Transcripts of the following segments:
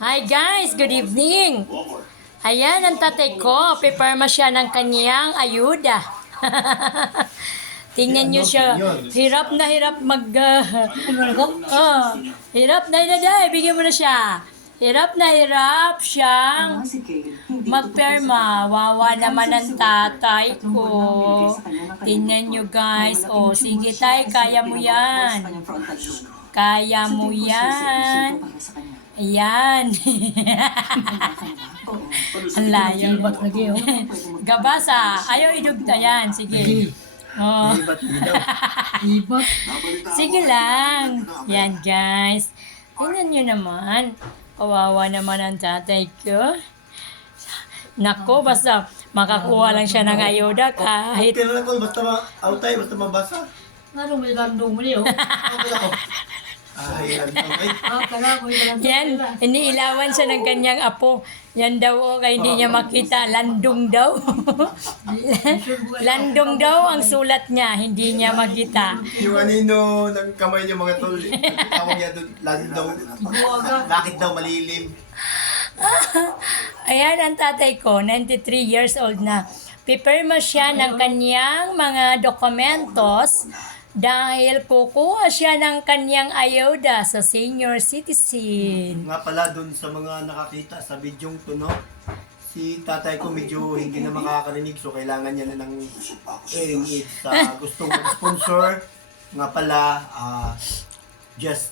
Hi guys, good evening. Ayan ang tatay ko, piperma siya ng kanyang ayuda. Tingnan niyo siya, hirap na hirap mag... oh, hirap na hirap, bigyan mo na siya. Hirap na hirap siyang magperma. Wawa naman ang tatay ko. Tingnan niyo guys. Oh, sige tay, kaya mo yan. Kaya mo yan. Ayan. Ang layo. Ibat lagi, oh. Gabasa. Ayaw idugta yan. Sige. Oh. Ibat. Sige lang. Yan guys. Tingnan nyo naman. Kawawa naman ang tatay ko. Nako, basta makakuha lang siya ng ayuda kahit Okay lang ako, basta ma-outay, basta mabasa. Ano may landong mo niyo? Okay ako. Ay, lang okay. Ah, landong. yan, iniilawan siya ng kanyang apo. Yan daw, oh, kaya hindi niya makita. Landong daw. Landong daw ang sulat niya, hindi niya makita. Yung anino ng kamay niya mga tol, tawag niya doon, landaw. Bakit daw malilim? Ayan ang tatay ko, 93 years old na. Pipirma siya ng kanyang mga dokumentos dahil kukuha siya ng kanyang ayuda sa senior citizen. Nga pala doon sa mga nakakita sa bidyong to, no? Si tatay ko medyo hindi na makakarinig so kailangan niya na ng hearing aid sa gustong sponsor. Nga pala, ah, just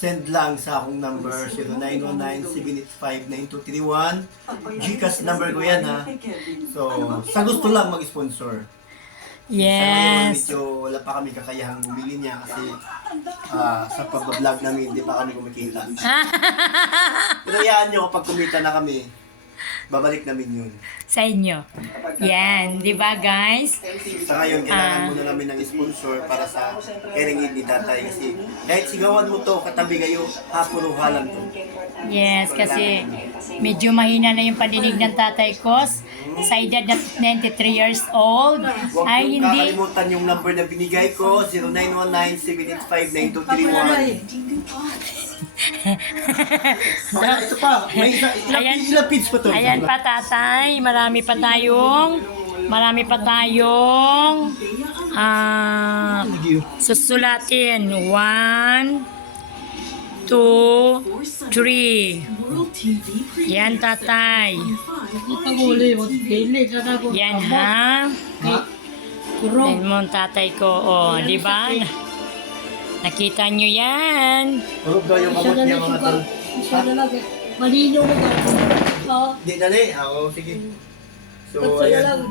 send lang sa akong number 0919-785-9231 Gcash number ko yan ha. So, sa gusto lang mag-sponsor. Sa ngayon, Yes. medyo wala pa kami kakayahang bumili niya kasi ah, sa pag-vlog namin, hindi pa kami kumikita. Pero hayaan nyo kapag kumita na kami, babalik namin yun. Sa inyo. Yan, di ba guys? Sa ngayon, kailangan Ah. muna namin ng sponsor para sa hearing aid ni tatay kasi kahit sigawan mo to, katabi kayo, hapuruha lang to. Yes, kasi medyo mahina na yung pandinig ng tatay ko. Sa edad na 93 years old, Huwag ay niyong hindi... kakalimutan yung number na binigay ko, 0919-785-9231. Wala, ito pa. May isa, Ayan. ilang page pa to? Ayan pa tatay, marami pa tayong marami pa tayong ah susulatin. One, two, three. Yan tatay. Yan ha. Yan mo tatay ko. O, di ba? Nakita nyo yan. Purog daw yung kamot niya mga tol. Isa na lang. eh. Malino mo ka. Oo. Di na ni. Oo, sige. So, ayan.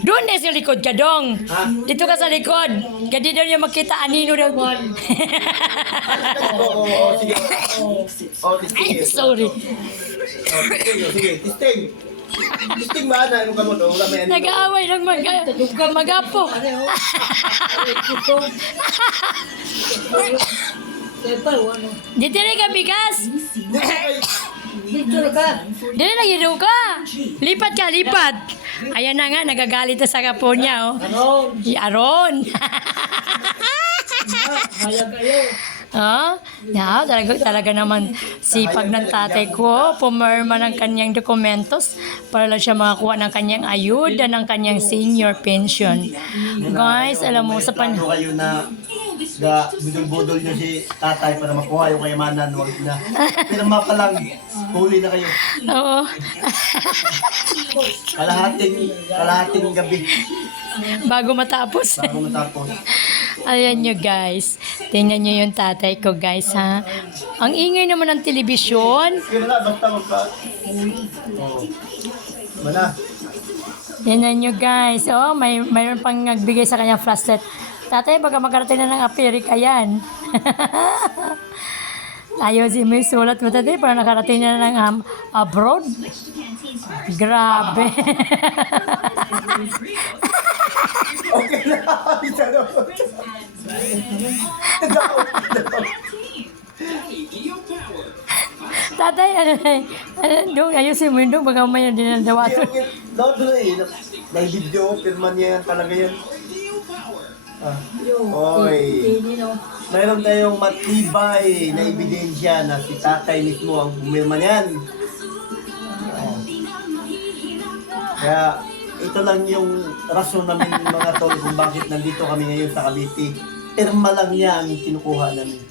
Doon na sa likod ka dong. Ha? Dito ka sa likod. Gadi daw niya makita anino daw. Oo, oo, sige. Oh, Ay, testing. sorry. Oh, Sige, testing. Testing ba na yung kamot? Wala may ano. Nag-aaway lang mag magapo. Dito na ka bigas. Dito ka. Dito na gidaw ka. Lipat ka, lipat. Ayan na nga, nagagalit na sa kapo niya. Oh. Si Aron. Hayag kayo. Ah, yeah, talaga, talaga naman sipag ng tatay ko, pumirma ng kanyang dokumentos para lang siya makakuha ng kanyang ayuda ng kanyang senior pension. Guys, alam mo, sa pan... Kayo na na budol-budol nyo si tatay para makuha yung kayamanan, wag na. Pero pa lang, huli na kayo. Oo. Kalahating, kalahating gabi Bago matapos. bago matapos. Ayan nyo guys. Tingnan nyo yung tatay ko guys ha. Ang ingay naman ng telebisyon. Wala. Tingnan nyo guys. Oh, may mayroon pang nagbigay sa kanya flashlight. Tatay, baka magkarating na ng Amerika yan. Ayusin mo yung sulat mo tatay para nakarating na ng um, abroad. Grabe. Okay na, isa na. tatay, ano na ano, dong, ayusin mo yun dong, baka may dinadawa to. Okay, Lord, eh. May video, pirma niya yan talaga yan. Ah. Oy. Hindi no. mayroon tayong matibay na ebidensya na si tatay mismo ang pumirma niyan. Oo. Kaya ito lang yung rason namin mga tol kung bakit nandito kami ngayon sa Cavite. Pirma lang niya ang kinukuha namin.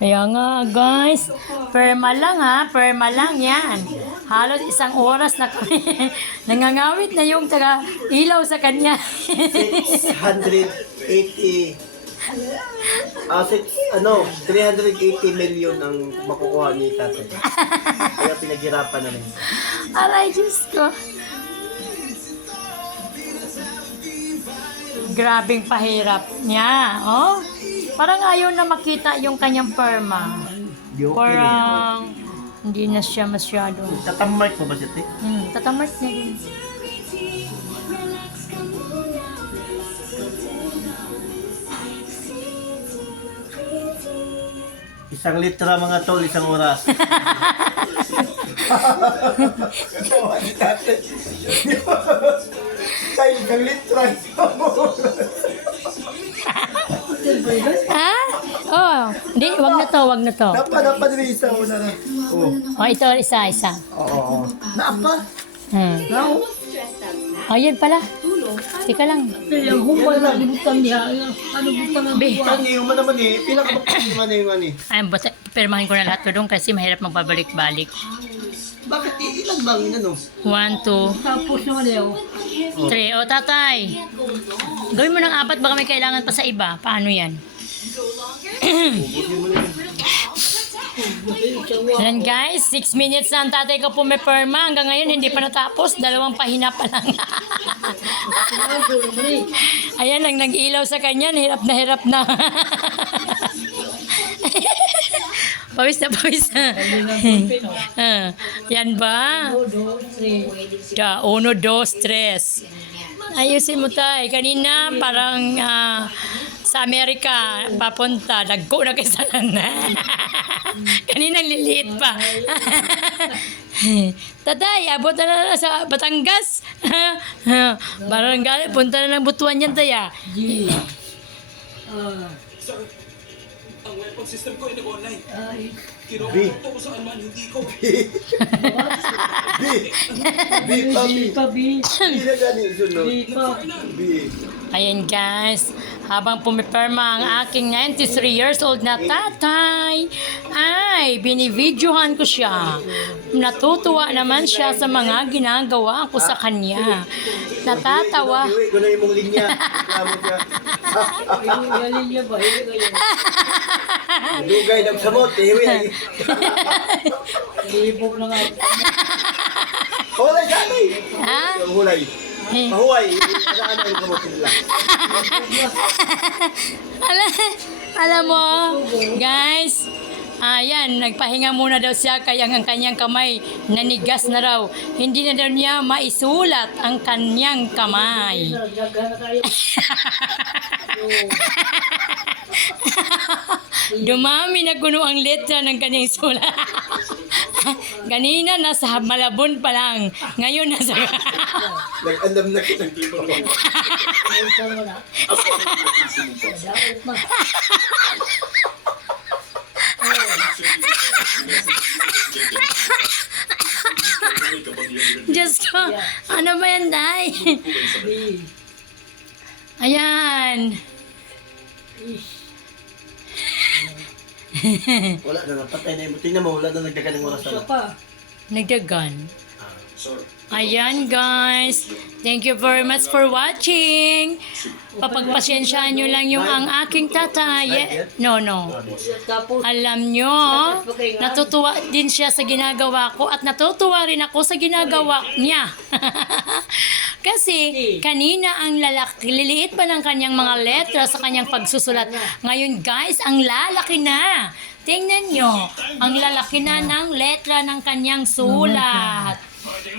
Kaya nga, guys, perma lang ha, perma lang yan. Halos isang oras na kami. Nangangawit na yung taga ilaw sa kanya. 680 Ah, six, ano, 380 million ang makukuha ni tatay. Kaya pinaghirapan namin. Aray, Diyos ko. Grabing pahirap niya, oh. Parang ayaw na makita yung kanyang perma. Na. Parang hindi na siya masyado. Tatamart mo ba siya, te? Hmm, tatamart niya din. Isang litra mga tol, isang oras. Tay, isang oras. Ha? Oh, hindi, wag na to, wag na to. Napa, napa din isang una na. Oh, Oh, ito, isa, isa. oo. Napa? Hmm. Now? Oh, yun pala. Tika lang. Kaya huwag na butang niya. Ano butang ang Be. buwan? Ang iyo man naman eh, pinakapagpapin man yung ano eh. Ay, basta pirmahin ko na lahat to doon kasi mahirap magbabalik-balik. Bakit i- ilan bang ano? One, two, Tapos naman eh, oh. Three. O, tatay. Gawin mo ng apat, baka may kailangan pa sa iba. Paano yan? Ayan guys, 6 minutes na ang tatay ko pumiperma. Hanggang ngayon hindi pa natapos. Dalawang pahina pa lang. Ayan, ang nag-ilaw sa kanya. Hirap na hirap na. pawis na pawis na. Ah, yan ba? Da, uno, dos, tres. Ayusin mo tay. Kanina parang ah, sa Amerika papunta. Nagko na kaysa Kanina liliit pa. Tatay, abot na na sa Batangas. Barangay, punta na ng Butuan yan, taya. G. Ah. Ay, B. B. B. B pa, B. B pa, B. B na gani sunod. B pa. B. Ayan guys, habang pumiperma ang aking 93 years old na tatay, ay binibidyohan ko siya. Natutuwa naman siya sa mga ginagawa ko sa kanya. Natatawa. Iwi ko na yung mong linya. Dugay ng samot. Iwi na. Libog na nga. Hulay. Ha? Hulay. Mahuway. Ano ang samot nila? alam, alam mo, guys, ayan, nagpahinga muna daw siya kaya ang kanyang kamay nanigas na raw. Hindi na daw niya maisulat ang kanyang kamay. Dumami na kuno ang letra ng kanyang sulat. Kanina nasa Malabon pa lang. Ngayon nasa... Nag-andam na tipo. Dapat na. Diyos ko, ano ba yan, Day? Ayan. Ish. Wala na, napatay na yung Tingnan mo, wala na nagdagan ng oras Siya na. pa. Nagdagan. Ayan guys, thank you very much for watching. Papagpasyensyahan nyo lang yung ang aking tatay. No, no. Tapos, Alam nyo, natutuwa din siya sa ginagawa ko at natutuwa rin ako sa ginagawa niya. Kasi kanina ang lalaki, liliit pa ng kanyang mga letra sa kanyang pagsusulat. Ngayon guys, ang lalaki na. Tingnan nyo, ang lalaki na ng letra ng kanyang sulat.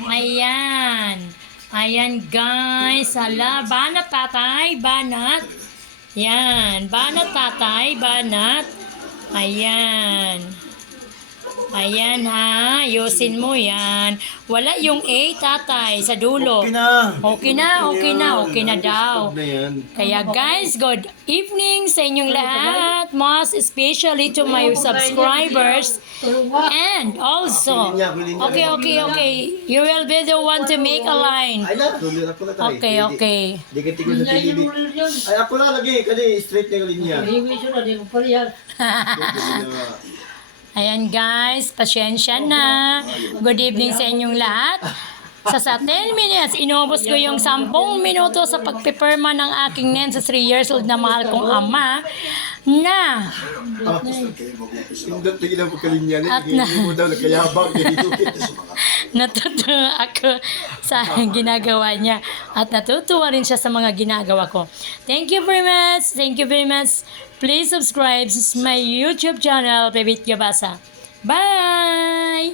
Ayan. Ayan guys, hala, banat tatay, banat. Yan, banat tatay, banat. Ayan. Ayan ha, ayusin mo yan. Wala yung A, tatay, sa dulo. Okay na. Okay na, okay na, okay na daw. Kaya guys, good evening sa inyong lahat. Most especially to my subscribers. And also, okay, okay, okay. You will be the one to make a line. Okay, okay. Ay, ako na lagi. Kani, straight na yung linya. Ayan guys, pasyensya na. Good evening sa inyong lahat. Sa sa 10 minutes, inubos ko yung 10 minuto sa pagpipirma ng aking nen sa 3 years old na mahal kong ama na. At na- natutuwa ako sa ginagawa niya at natutuwa rin siya sa mga ginagawa ko. Thank you very much. Thank you very much. Please subscribe to my YouTube channel, Bebit Gabasa. Bye!